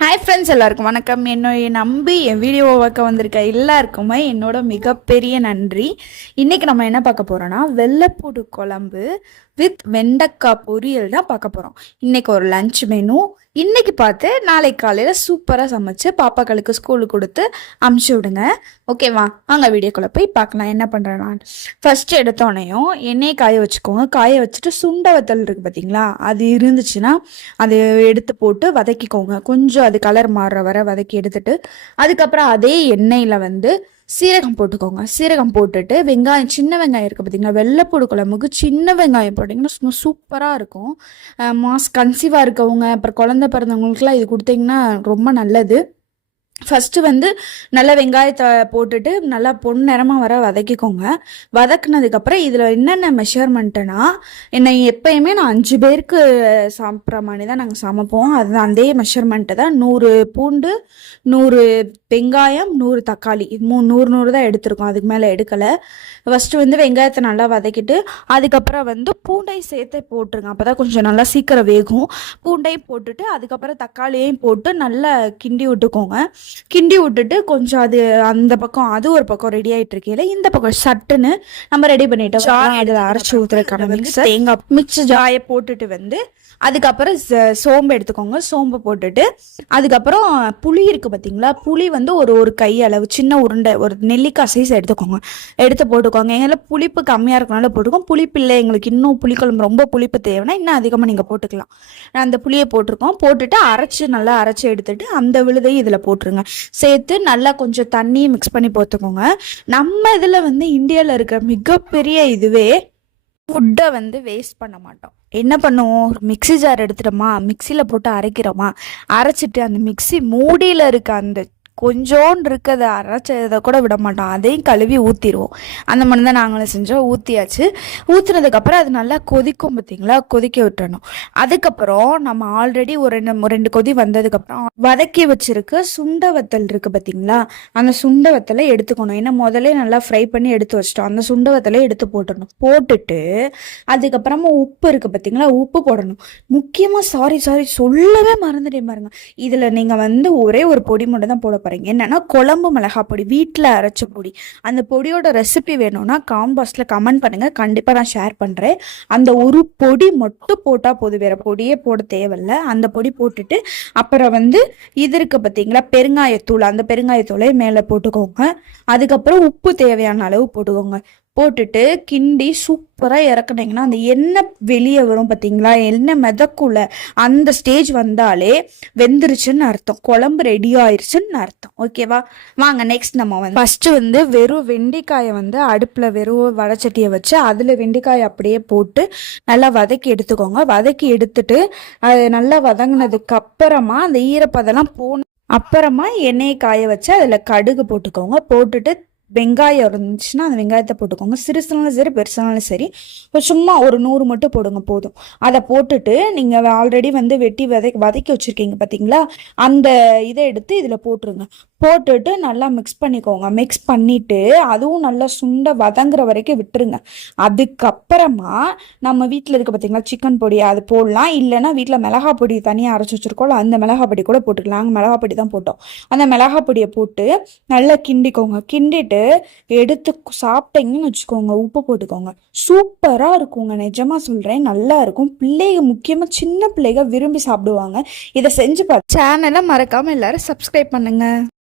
Hi friends எல்லாருக்கும் வணக்கம். என்னுடைய நம்பி என் வீடியோவை பார்க்க வந்திருக்க எல்லாருக்குமே என்னோட மிகப்பெரிய நன்றி. இன்றைக்கி நம்ம என்ன பார்க்க போகிறோன்னா வெள்ளைப்பூடு குழம்பு வித் வெண்டைக்காய் பொரியல் தான் பார்க்க போகிறோம் இன்றைக்கி ஒரு லஞ்ச் மெனு இன்னைக்கு பார்த்து நாளைக்கு காலையில் சூப்பராக சமைச்சு பாப்பாக்களுக்கு ஸ்கூலுக்கு கொடுத்து அமுச்சு விடுங்க. ஓகேவா வாங்க வீடியோக்குள்ளே போய் பார்க்கலாம். என்ன பண்ணுறேன் நான்? ஃபர்ஸ்ட் எடுத்தோடனையும் எண்ணெயை காய வச்சுக்கோங்க. காய வச்சுட்டு சுண்ட வத்தல் இருக்குது பார்த்தீங்களா அது இருந்துச்சுன்னா அது எடுத்து போட்டு வதக்கிக்கோங்க. கொஞ்சம் அது கலர் மாறுற வரை வதக்கி எடுத்துட்டு அதுக்கப்புறம் அதே எண்ணெயில் வந்து சீரகம் போட்டுக்கோங்க. சீரகம் போட்டுட்டு வெங்காயம் சின்ன வெங்காயம் இருக்குது பார்த்தீங்களா வெள்ளைப்பூடு குழம்புக்கு சின்ன வெங்காயம் போட்டிங்கன்னா சும்மா சூப்பராக இருக்கும். மாஸ் கன்சீவாக இருக்கவங்க அப்புறம் குழந்த பிறந்தவங்களுக்குலாம் இது கொடுத்தீங்கன்னா ரொம்ப நல்லது. ஃபஸ்ட்டு வந்து நல்லா வெங்காயத்தை போட்டுட்டு நல்லா பொன் நிறமாக வர வதக்கிக்கோங்க. வதக்குனதுக்கப்புறம் இதில் என்னென்ன மெஷர்மெண்ட்டுனா என்னை எப்பயுமே நான் அஞ்சு பேருக்கு சாப்பிட்ற மாதிரி தான் நாங்கள் சமைப்போம். அது அதே மெஷர்மெண்ட்டு தான். நூறு பூண்டு நூறு வெங்காயம் நூறு தக்காளி. இது மூணு நூறு நூறு தான் எடுத்திருக்கோம். அதுக்கு மேலே எடுக்கலை. ஃபஸ்ட்டு வந்து வெங்காயத்தை நல்லா வதக்கிட்டு அதுக்கப்புறம் வந்து பூண்டை சேர்த்து போட்டுருங்க. அப்போ தான் கொஞ்சம் நல்லா சீக்கிரம் வேகும். பூண்டையும் போட்டுட்டு அதுக்கப்புறம் தக்காளியையும் போட்டு நல்லா கிண்டி விட்டுக்கோங்க. கிண்டி விட்டுட்டு கொஞ்சம் அது அந்த பக்கம் அது ஒரு பக்கம் ரெடி ஆயிட்டு இருக்கையில இந்த பக்கம் சட்டுன்னு நம்ம ரெடி பண்ணிட்டோம். இதில் அரைச்சி ஊற்றுறதுக்கான மிக்ஸ் தேங்காய் மிக்ஸ் ஜாயை போட்டுட்டு வந்து அதுக்கப்புறம் சோம்பு எடுத்துக்கோங்க. சோம்பு போட்டுட்டு அதுக்கப்புறம் புளி இருக்கு பார்த்தீங்களா புளி வந்து ஒரு ஒரு கை அளவு சின்ன உருண்டை ஒரு நெல்லிக்காய் சைஸ் எடுத்துக்கோங்க. எடுத்து போட்டுக்கோங்க. எங்களை புளிப்பு கம்மியாக இருக்கனால போட்டுக்கோங்க. புளிப்பு இல்லை எங்களுக்கு இன்னும் புளிக்குழம்பு ரொம்ப புளிப்பு தேவைன்னா இன்னும் அதிகமாக நீங்கள் போட்டுக்கலாம். அந்த புளியை போட்டிருக்கோம். போட்டுட்டு அரைச்சி நல்லா அரைச்சி எடுத்துட்டு அந்த விழுதையும் இதில் போட்டுருங்க. சேர்த்து நல்லா கொஞ்சம் தண்ணியும் மிக்ஸ் பண்ணி போட்டுக்கோங்க. நம்ம இதில் வந்து இந்தியாவில் இருக்கிற மிகப்பெரிய இதுவே ஃபுட்டை வந்து வேஸ்ட் பண்ண மாட்டோம். என்ன பண்ணுவோம்? ஒரு மிக்ஸி ஜார் எடுத்துட்டோமா? மிக்சியில் போட்டு அரைக்கிறோமா? அரைச்சிட்டு அந்த மிக்ஸி மூடியில் இருக்க அந்த கொஞ்சோண்டு இருக்கிறத அரைச்சதை கூட விட மாட்டோம். அதையும் கழுவி ஊற்றிடுவோம் அந்த மாதிரி தான் நாங்களும் செஞ்சோம். ஊற்றியாச்சு ஊற்றுனதுக்கப்புறம் அது நல்லா கொதிக்கும் பார்த்தீங்களா? கொதிக்க விட்டுறணும். அதுக்கப்புறம் நம்ம ஆல்ரெடி ஒரு ரெண்டு ரெண்டு கொதி வந்ததுக்கப்புறம் வதக்கி வச்சிருக்க சுண்ட வத்தல் இருக்குது பார்த்தீங்களா? அந்த சுண்ட வத்தலை எடுத்துக்கணும். ஏன்னா முதல்ல நல்லா ஃப்ரை பண்ணி எடுத்து வச்சிட்டோம். அந்த சுண்ட வத்தலை எடுத்து போட்டுடணும். போட்டுட்டு அதுக்கப்புறமா உப்பு இருக்குது பார்த்தீங்களா? உப்பு போடணும். முக்கியமாக சாரி சாரி சொல்லவே மறந்துட்டே பாருங்க. இதில் நீங்கள் வந்து ஒரே ஒரு பொடி மட்டும் தான் போட போகிறீங்க என்னன்னா குழம்பு மிளகாய் பொடி வீட்டில் அரைச்ச பொடி. அந்த பொடியோட ரெசிபி வேணும்னா காம்பாஸ்டில் கமெண்ட் பண்ணுங்கள் கண்டிப்பாக நான் ஷேர் பண்ணுறேன் அந்த ஒரு பொடி மட்டும் போட்டால் போதும். வேறு பொடியே போட தேவையில்ல. அந்த பொடி போட்டுட்டு அப்புறம் வந்து இது இருக்குது பார்த்தீங்களா பெருங்காயத்தூள். அந்த பெருங்காயத்தூளை மேலே போட்டுக்கோங்க. அதுக்கப்புறம் உப்பு தேவையான அளவு போட்டுக்கோங்க. போட்டுட்டு கிண்டி சூப்பராக இறக்குனீங்கன்னா அந்த எண்ணெய் வெளியே வரும் பார்த்தீங்களா எண்ணெய் மிதக்குள்ள அந்த ஸ்டேஜ் வந்தாலே வெந்துருச்சுன்னு அர்த்தம். குழம்பு ரெடி ஆயிருச்சுன்னு அர்த்தம். ஓகேவா வாங்க நெக்ஸ்ட் நம்ம வந்து ஃபர்ஸ்ட் வந்து வெறும் வெண்டைக்காயை வந்து அடுப்பில் வெறும் வடச்சட்டியை வச்சு அதில் வெண்டைக்காயை அப்படியே போட்டு நல்லா வதக்கி எடுத்துக்கோங்க. வதக்கி எடுத்துட்டு அது நல்லா வதங்கினதுக்கு அப்புறமா அந்த ஈரப்பதெல்லாம் போன அப்புறமா எண்ணெயை காய வச்சு அதில் கடுகு போட்டுக்கோங்க. போட்டுட்டு வெங்காயம் இருந்துச்சுன்னா அந்த வெங்காயத்தை போட்டுக்கோங்க. சிறுசுனாலும் சரி பெருசுனாலும் சரி. இப்போ சும்மா ஒரு நூறு மட்டும் போடுங்க போதும். அதை போட்டுட்டு நீங்கள் ஆல்ரெடி வந்து வெட்டி வதை வதக்கி வச்சுருக்கீங்க பார்த்தீங்களா அந்த இதை எடுத்து இதில் போட்டுருங்க. போட்டுட்டு நல்லா மிக்ஸ் பண்ணிக்கோங்க. மிக்ஸ் பண்ணிட்டு அதுவும் நல்லா சுண்ட வதங்குற வரைக்கும் விட்டுருங்க. அதுக்கப்புறமா நம்ம வீட்டில் இருக்க பார்த்தீங்களா சிக்கன் பொடி அது போடலாம். இல்லைன்னா வீட்டில் மிளகா பொடி தனியாக அரைச்சி வச்சிருக்கோம்ல அந்த மிளகா பொடி கூட போட்டுக்கலாம். நாங்கள் மிளகா பொடி தான் போட்டோம். அந்த மிளகா பொடியை போட்டு நல்லா கிண்டிக்கோங்க. கிண்டிட்டு எடுத்து சாப்பிட்டீங்கன்னு வச்சுக்கோங்க. உப்பு போட்டுக்கோங்க. சூப்பராக இருக்குங்க. நிஜமாக சொல்கிறேன் நல்லா இருக்கும். பிள்ளைங்க முக்கியமாக சின்ன பிள்ளைங்க விரும்பி சாப்பிடுவாங்க. இதை செஞ்சு பார்த்து சேனலை மறக்காமல் எல்லாரும் சப்ஸ்கிரைப் பண்ணுங்கள்